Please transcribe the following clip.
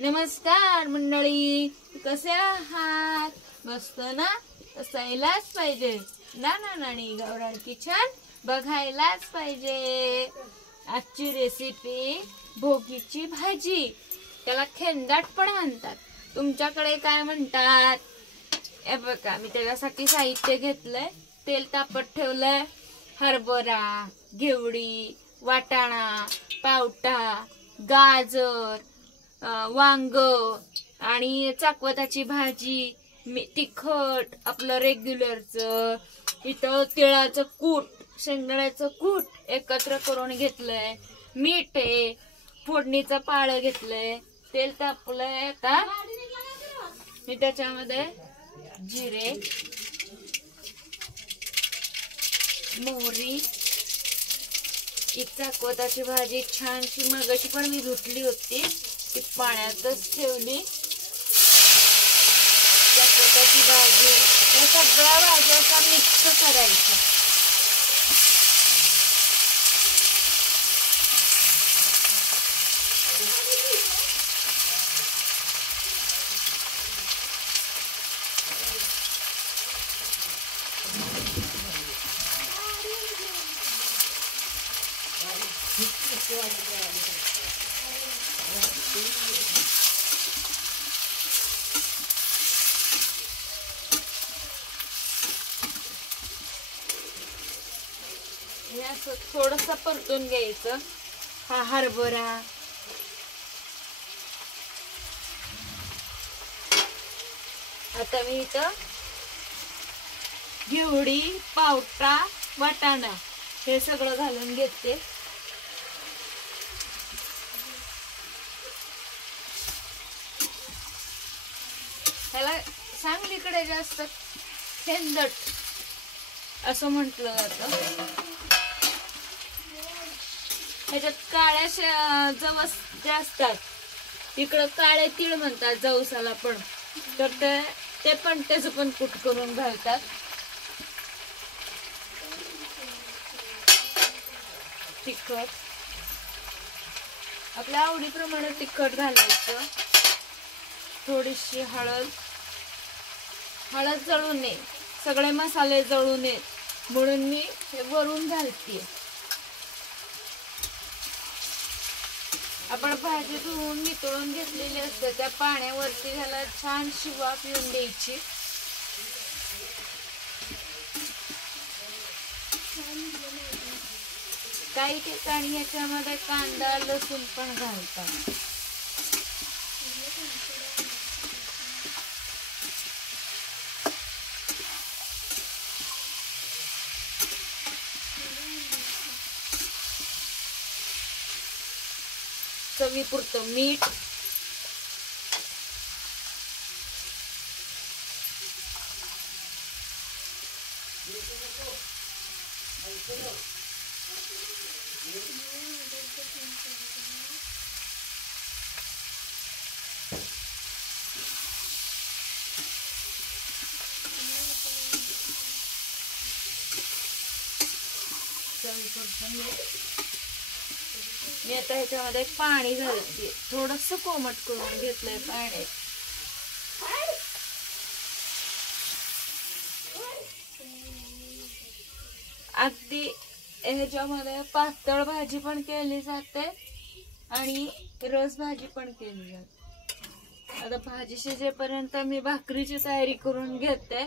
नमस्कार मंडळी, कसे आहात? मस्त ना? असायलाच पाहिजे. नाना नानी गावरान किचन बघायलाच पाहिजे. आजची रेसिपी भोगीची भाजी, त्याला खेंदाट पण म्हणतात. तुमच्याकडे काय म्हणतात? हे बघा, मी त्याच्यासाठी साहित्य घेतलंय. तेल तापत ठेवलंय. हरभरा, घेवडी, वाटाणा, पावटा, गाजर, वांग आणि चाकवताची भाजी, तिखट आपलं रेग्युलरचं, इथं तिळाचं कूट, शेंगदाण्याचं कूट एकत्र करून घेतलंय. मीठ आहे, फोडणीचं पाळ घेतलंय. तेल तापलंय. आता मी त्याच्यामध्ये जिरे, मोहरी, चाकवताची भाजी छानशी मगाशी पण मी धुतली होती, ती पाण्यातच ठेवली. चाकवताची भाजी, या सगळ्या भाज्या मिक्स करायच्या. असं थोडस परतून घ्यायचं. हा हरभरा, आता मी इथं घेवडी, पावटा, वाटाणा हे सगळं घालून घेते. ह्याला सांगलीकडे जास्त खेंदट असं म्हटलं जातं. ह्याच्यात काळ्या जवस जे असतात, इकडं काळे तीळ म्हणतात जवसाला पण, तर ते पण त्याचं पण कूट करून घालतात. तिखट आपल्या आवडीप्रमाणे तिखट घालायचं. थोडीशी हळद जळू नये, सगळे मसाले जळू नयेत म्हणून मी हे वरून घालते. आपण भाजी धुवून नितळून घेतलेली असते, त्या पाण्यावरती ह्याला छान वाफ येऊन द्यायची. काही ठिकाणी ह्याच्यामध्ये कांदा, लसूण पण घालतात. चवीपुरतं मीठ, मी आता ह्याच्यामध्ये पाणी घालते. थोडस कोमट करून घेतलंय पाणी. अगदी ह्याच्यामध्ये पातळ भाजी पण केली जाते आणि रस भाजी पण केली जाते. आता भाजी शिजेपर्यंत मी भाकरीची तयारी करून घेते.